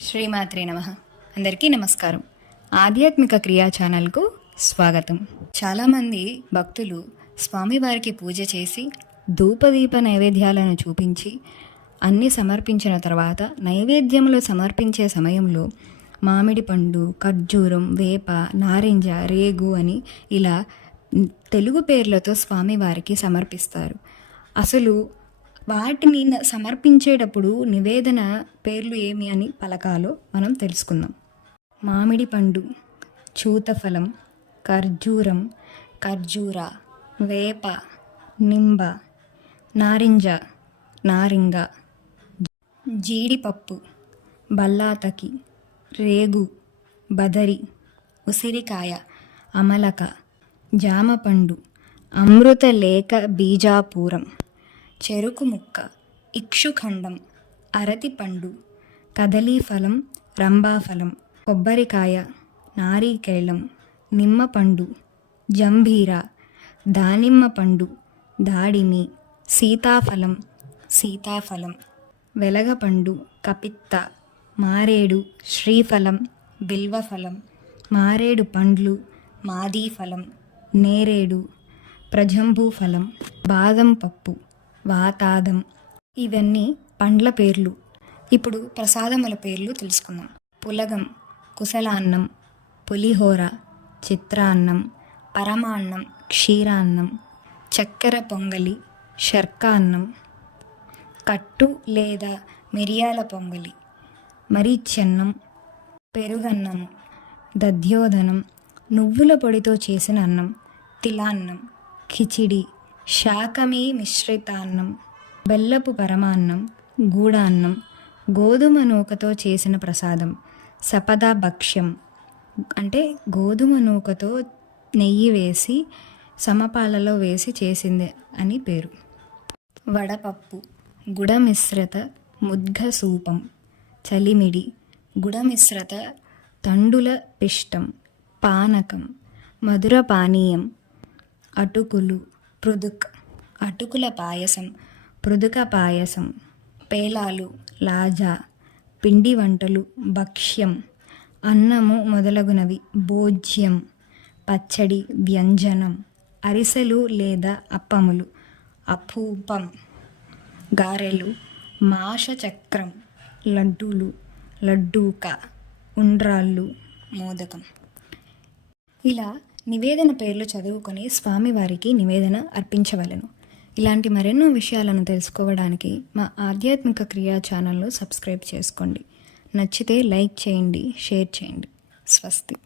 శ్రీమాత్రే నమ. అందరికీ నమస్కారం. ఆధ్యాత్మిక క్రియా ఛానల్కు స్వాగతం. చాలామంది భక్తులు స్వామివారికి పూజ చేసి ధూపదీప నైవేద్యాలను చూపించి అన్నీ సమర్పించిన తర్వాత నైవేద్యములు సమర్పించే సమయంలో మామిడి పండు ఖర్జూరం వేప నారింజ రేగు అని ఇలా తెలుగు పేర్లతో స్వామివారికి సమర్పిస్తారు. అసలు వాటిని న- సమర్పించేటప్పుడు నివేదన పేర్లు ఏమి అని పలకాలో మనం తెలుసుకుందాం. మామిడి పండు చూతఫలం ఖర్జూరం ఖర్జూర వేప నింబ నారింజ నారింగ జీడిపప్పు బల్లాతకి రేగు బదరి ఉసిరికాయ అమలక జామపండు అమృతలేఖ బీజాపూరం. చెరుకు ముక్క ఇక్షుఖండం అరటిపండు కదలీఫలం రంభాఫలం కొబ్బరికాయ నారీకేళం నిమ్మపండు జంభీర దానిమ్మ పండు దాడిమి సీతాఫలం సీతాఫలం వెలగపండు కపిత్త మారేడు శ్రీఫలం బిల్వఫలం మారేడు పండ్లు మాదీఫలం నేరేడు ప్రజంభూఫలం బాదం పప్పు. వాతాదం. ఇవన్నీ పండ్ల పేర్లు. ఇప్పుడు ప్రసాదముల పేర్లు తెలుసుకుందాం. పులగం కుశలాన్నం పులిహోర చిత్రాన్నం పరమాన్నం క్షీరాన్నం చక్కెర పొంగలి శర్కాన్నం కట్టు లేదా మిరియాల పొంగలి మరీచన్నం పెరుగన్నం దధ్యోదనం నువ్వుల పొడితో చేసిన అన్నం తిలాన్నం కిచిడి శాకమీ మిశ్రితాన్నం బెల్లపు పరమాన్నం గూడాన్నం గోధుమ నూకతో చేసిన ప్రసాదం సపదా భక్ష్యం. అంటే గోధుమ నూకతో నెయ్యి వేసి సమపాలలో వేసి చేసింది అని పేరు. వడపప్పు గుడమిశ్రత ముద్గ సూపం చలిమిడి గుడమిశ్రత తండుల పిష్టం పానకం మధుర పానీయం అటుకులు పృదుక్ అటుకుల పాయసం పృదుక పాయసం పేలాలు లాజా పిండి వంటలు భక్ష్యం అన్నము మొదలగునవి భోజ్యం పచ్చడి వ్యంజనం అరిసెలు లేదా అప్పములు అపూపం గారెలు మాషచక్రం లడ్డూలు లడ్డూక ఉండ్రాళ్ళు మోదకం. ఇలా నివేదన పేర్లు చదువుకొని స్వామివారికి నివేదన అర్పించవలను. ఇలాంటి మరెన్నో విషయాలను తెలుసుకోవడానికి మా ఆధ్యాత్మిక క్రియా ఛానల్ను సబ్స్క్రైబ్ చేసుకోండి. నచ్చితే లైక్ చేయండి షేర్ చేయండి. స్వస్తి.